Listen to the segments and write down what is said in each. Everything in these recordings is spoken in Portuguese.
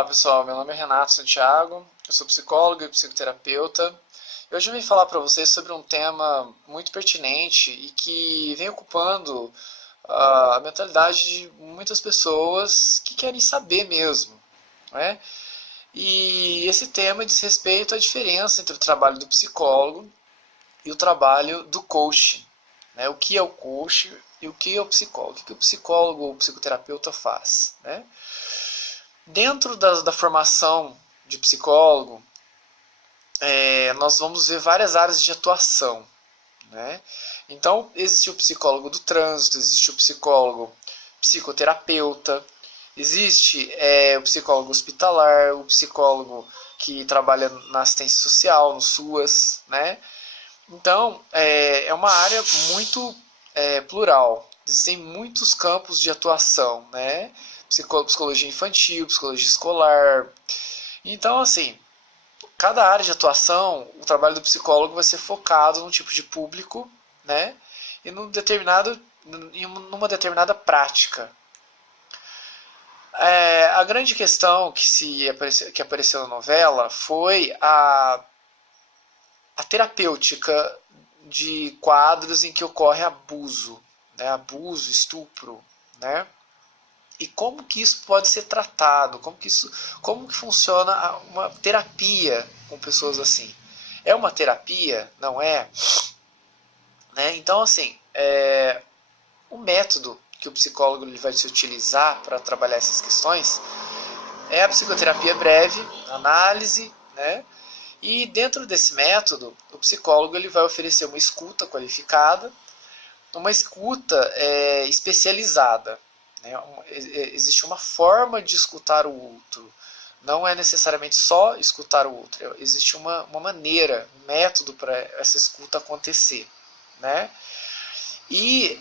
Olá pessoal, meu nome é Renato Santiago, eu sou psicólogo e psicoterapeuta. E hoje eu vim falar para vocês sobre um tema muito pertinente e que vem ocupando a mentalidade de muitas pessoas que querem saber mesmo, né? E esse tema diz respeito à diferença entre o trabalho do psicólogo e o trabalho do coach, né? O que é o coach e o que é o psicólogo? O que o psicólogo ou o psicoterapeuta faz, né? Dentro da formação de psicólogo, nós vamos ver várias áreas de atuação, né? Então, existe o psicólogo do trânsito, existe o psicólogo psicoterapeuta, existe o psicólogo hospitalar, o psicólogo que trabalha na assistência social, no SUAS, né? Então, é uma área muito plural. Existem muitos campos de atuação, né? Psicologia infantil, psicologia escolar. Então, assim, cada área de atuação, o trabalho do psicólogo vai ser focado num tipo de público, né? E numa determinada prática. A grande questão que apareceu na novela foi a terapêutica de quadros em que ocorre abuso, né? Abuso, estupro, né? E como que isso pode ser tratado, como que funciona uma terapia com pessoas assim. É uma terapia? Não é? Né? Então, assim, o método que o psicólogo ele vai se utilizar para trabalhar essas questões é a psicoterapia breve, análise, né? E dentro desse método, o psicólogo ele vai oferecer uma escuta qualificada, uma escuta especializada. Né? Existe uma forma de escutar o outro. Não é necessariamente só escutar o outro. Existe uma maneira, um método para essa escuta acontecer. Né? E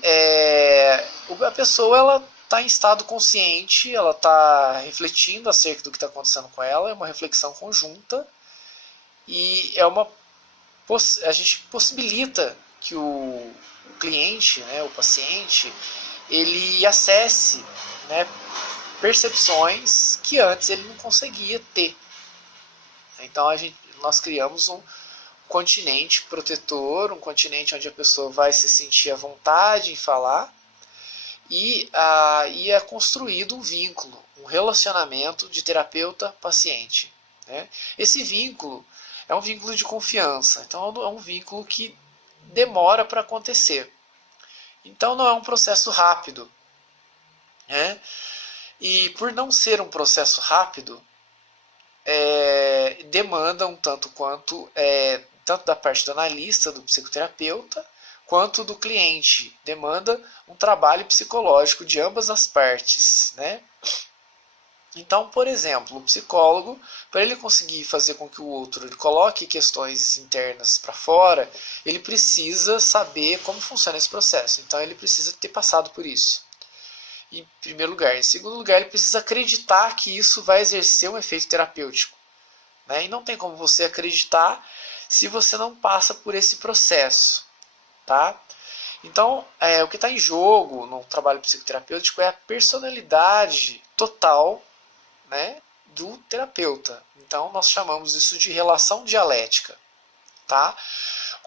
a pessoa ela está em estado consciente, ela está refletindo acerca do que está acontecendo com ela, é uma reflexão conjunta e a gente possibilita que o cliente, né, o paciente, ele acesse, né, percepções que antes ele não conseguia ter. Então nós criamos um continente protetor, um continente onde a pessoa vai se sentir à vontade em falar e é construído um vínculo, um relacionamento de terapeuta-paciente. Né? Esse vínculo é um vínculo de confiança, então é um vínculo que demora para acontecer. Então não é um processo rápido. Né? E por não ser um processo rápido, demanda um tanto quanto, tanto da parte do analista, do psicoterapeuta, quanto do cliente. Demanda um trabalho psicológico de ambas as partes. Né? Então, por exemplo, o psicólogo, para ele conseguir fazer com que o outro ele coloque questões internas para fora, ele precisa saber como funciona esse processo. Então, ele precisa ter passado por isso. Em primeiro lugar. Em segundo lugar, ele precisa acreditar que isso vai exercer um efeito terapêutico. Né? E não tem como você acreditar se você não passa por esse processo. Tá? Então, o que está em jogo no trabalho psicoterapêutico é a personalidade total, né, do terapeuta. Então nós chamamos isso de relação dialética. Tá?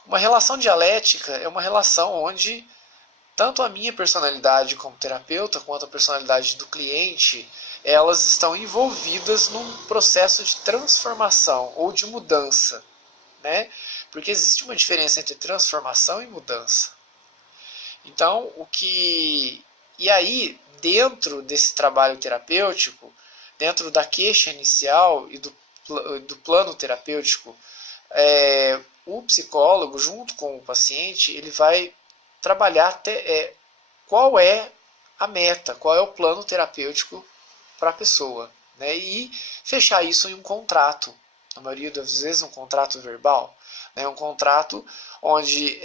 Uma relação dialética é uma relação onde tanto a minha personalidade como terapeuta, quanto a personalidade do cliente, elas estão envolvidas num processo de transformação ou de mudança. Né? Porque existe uma diferença entre transformação e mudança. Então, E aí, dentro desse trabalho terapêutico, dentro da queixa inicial e do plano terapêutico, o psicólogo, junto com o paciente, ele vai trabalhar qual é a meta, qual é o plano terapêutico para a pessoa. Né? E fechar isso em um contrato, na maioria das vezes um contrato verbal. Né? Um contrato onde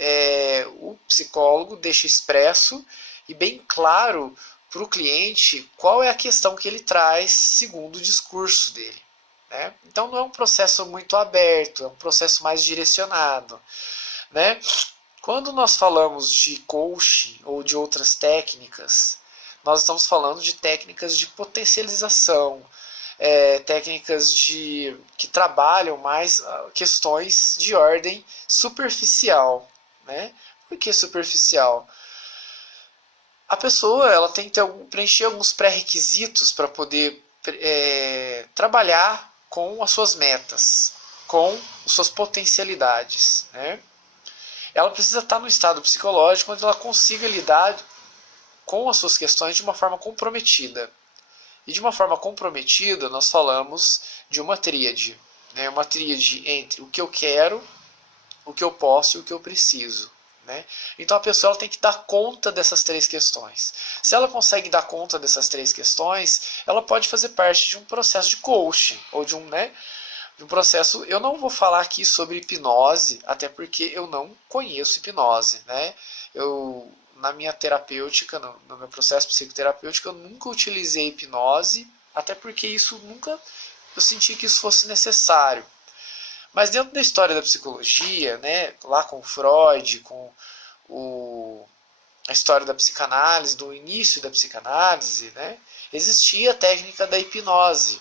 o psicólogo deixa expresso e bem claro para o cliente qual é a questão que ele traz segundo o discurso dele. Né? Então não é um processo muito aberto, é um processo mais direcionado. Né? Quando nós falamos de coaching ou de outras técnicas, nós estamos falando de técnicas de potencialização, técnicas que trabalham mais questões de ordem superficial, né? Por que superficial? A pessoa ela tem que preencher alguns pré-requisitos para poder trabalhar com as suas metas, com as suas potencialidades, né? Ela precisa estar no estado psicológico onde ela consiga lidar com as suas questões de uma forma comprometida. E de uma forma comprometida, nós falamos de uma tríade, né? Uma tríade entre o que eu quero, o que eu posso e o que eu preciso. Né? Então a pessoa ela tem que dar conta dessas três questões. Se ela consegue dar conta dessas três questões, ela pode fazer parte de um processo de coaching, ou de um processo. Eu não vou falar aqui sobre hipnose, até porque eu não conheço hipnose. Né? Na minha terapêutica, no meu processo psicoterapêutico, eu nunca utilizei hipnose, até porque eu senti que isso fosse necessário. Mas dentro da história da psicologia, né, lá com Freud, com a história da psicanálise, do início da psicanálise, né, existia a técnica da hipnose.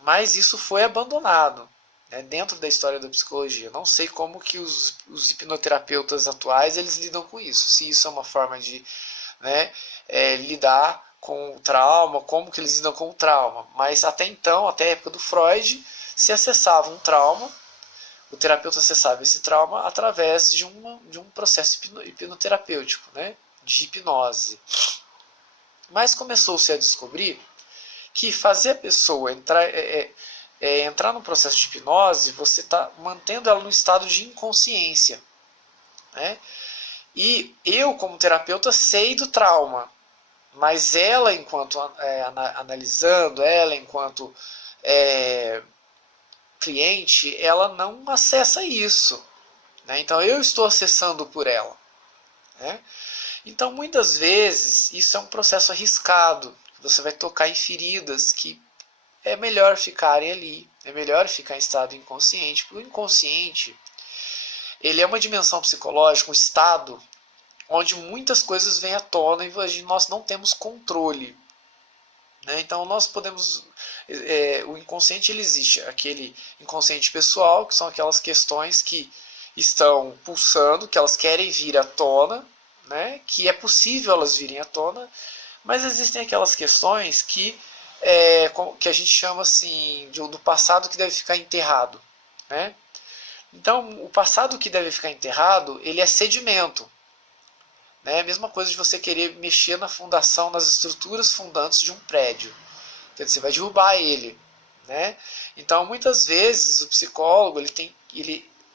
Mas isso foi abandonado, né, dentro da história da psicologia. Não sei como que os hipnoterapeutas atuais eles lidam com isso. Se isso é uma forma de, né, lidar com o trauma, como que eles lidam com o trauma. Mas até então, até a época do Freud, se acessava um trauma, o terapeuta acessava esse trauma através de um processo hipnoterapêutico, né, de hipnose. Mas começou-se a descobrir que fazer a pessoa entrar no processo de hipnose, você está mantendo ela no estado de inconsciência. Né? E eu, como terapeuta, sei do trauma, mas ela, enquanto analisando, ela, enquanto cliente, ela não acessa isso. Né? Então eu estou acessando por ela. Né? Então muitas vezes isso é um processo arriscado. Você vai tocar em feridas que é melhor ficarem ali. É melhor ficar em estado inconsciente. Porque o inconsciente ele é uma dimensão psicológica, um estado onde muitas coisas vêm à tona e nós não temos controle. Né? Então nós podemos... o inconsciente ele existe, aquele inconsciente pessoal, que são aquelas questões que estão pulsando, que elas querem vir à tona, né? Que é possível elas virem à tona, mas existem aquelas questões que a gente chama assim do passado que deve ficar enterrado. Né? Então o passado que deve ficar enterrado, ele é sedimento. Né? A mesma coisa de você querer mexer na fundação, nas estruturas fundantes de um prédio. Quer dizer, você vai derrubar ele. Né? Então, muitas vezes, o psicólogo,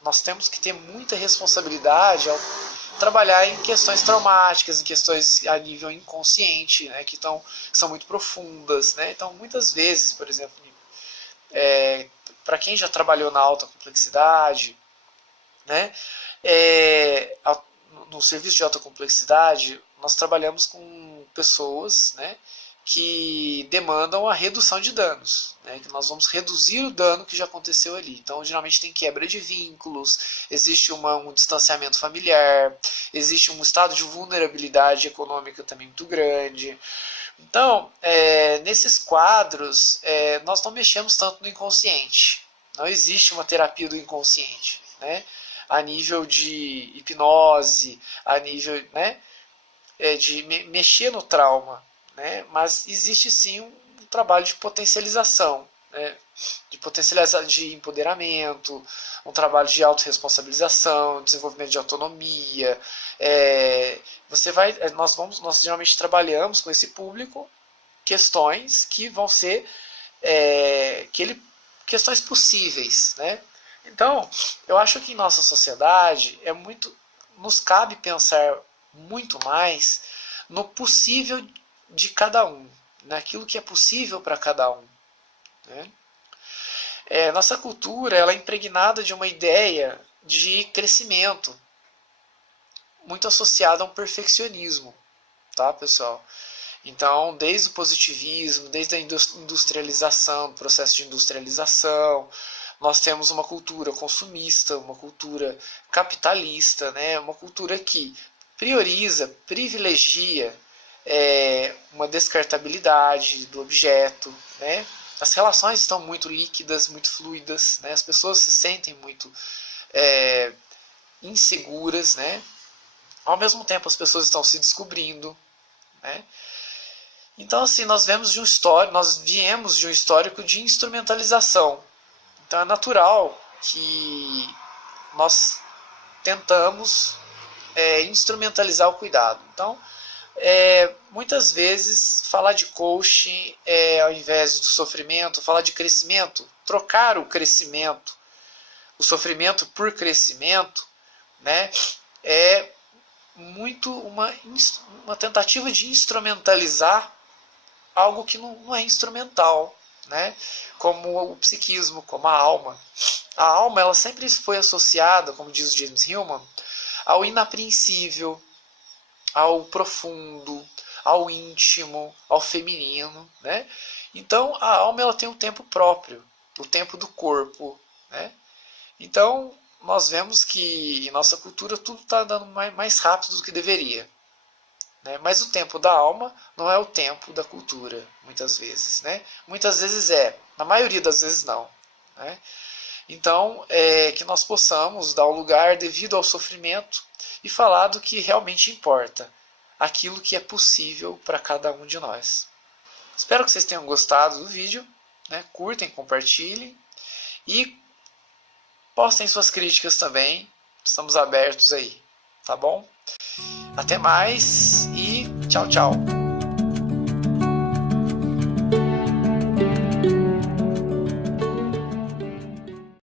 nós temos que ter muita responsabilidade ao trabalhar em questões traumáticas, em questões a nível inconsciente, né? que são muito profundas. Né? Então, muitas vezes, por exemplo, para quem já trabalhou na alta complexidade, né? No serviço de alta complexidade, nós trabalhamos com pessoas, né, que demandam a redução de danos, né, que nós vamos reduzir o dano que já aconteceu ali. Então, geralmente tem quebra de vínculos, existe um distanciamento familiar, existe um estado de vulnerabilidade econômica também muito grande. Então, nesses quadros, nós não mexemos tanto no inconsciente. Não existe uma terapia do inconsciente, né? A nível de hipnose, a nível, né, de mexer no trauma. Né? Mas existe sim um trabalho de potencialização, né? De empoderamento, um trabalho de autorresponsabilização, desenvolvimento de autonomia. Nós geralmente trabalhamos com esse público questões que vão ser questões possíveis. Né? Então, eu acho que em nossa sociedade nos cabe pensar muito mais no possível de cada um, naquilo que é possível para cada um. Né? Nossa cultura ela é impregnada de uma ideia de crescimento, muito associada a um perfeccionismo. Tá, pessoal? Então, desde o positivismo, desde a industrialização, o processo de industrialização, nós temos uma cultura consumista, uma cultura capitalista, né? Uma cultura que privilegia uma descartabilidade do objeto, né? as relações estão muito líquidas, muito fluidas, né? As pessoas se sentem muito inseguras, né? Ao mesmo tempo as pessoas estão se descobrindo, né? Então assim, nós viemos de um histórico de instrumentalização. Então é natural que nós tentamos instrumentalizar o cuidado. Então, muitas vezes, falar de coaching, ao invés do sofrimento, falar de crescimento, trocar o crescimento, o sofrimento por crescimento, né, é muito uma tentativa de instrumentalizar algo que não é instrumental, né, como o psiquismo, como a alma. A alma ela sempre foi associada, como diz o James Hillman, ao inapreensível, ao profundo, ao íntimo, ao feminino, né? Então a alma ela tem um tempo próprio, o tempo do corpo, né? Então nós vemos que em nossa cultura tudo está andando mais rápido do que deveria, né? Mas o tempo da alma não é o tempo da cultura, muitas vezes, né? Muitas vezes na maioria das vezes não, né? Então, que nós possamos dar o lugar devido ao sofrimento e falar do que realmente importa, aquilo que é possível para cada um de nós. Espero que vocês tenham gostado do vídeo, né? Curtem, compartilhem e postem suas críticas também, estamos abertos aí, tá bom? Até mais e tchau, tchau!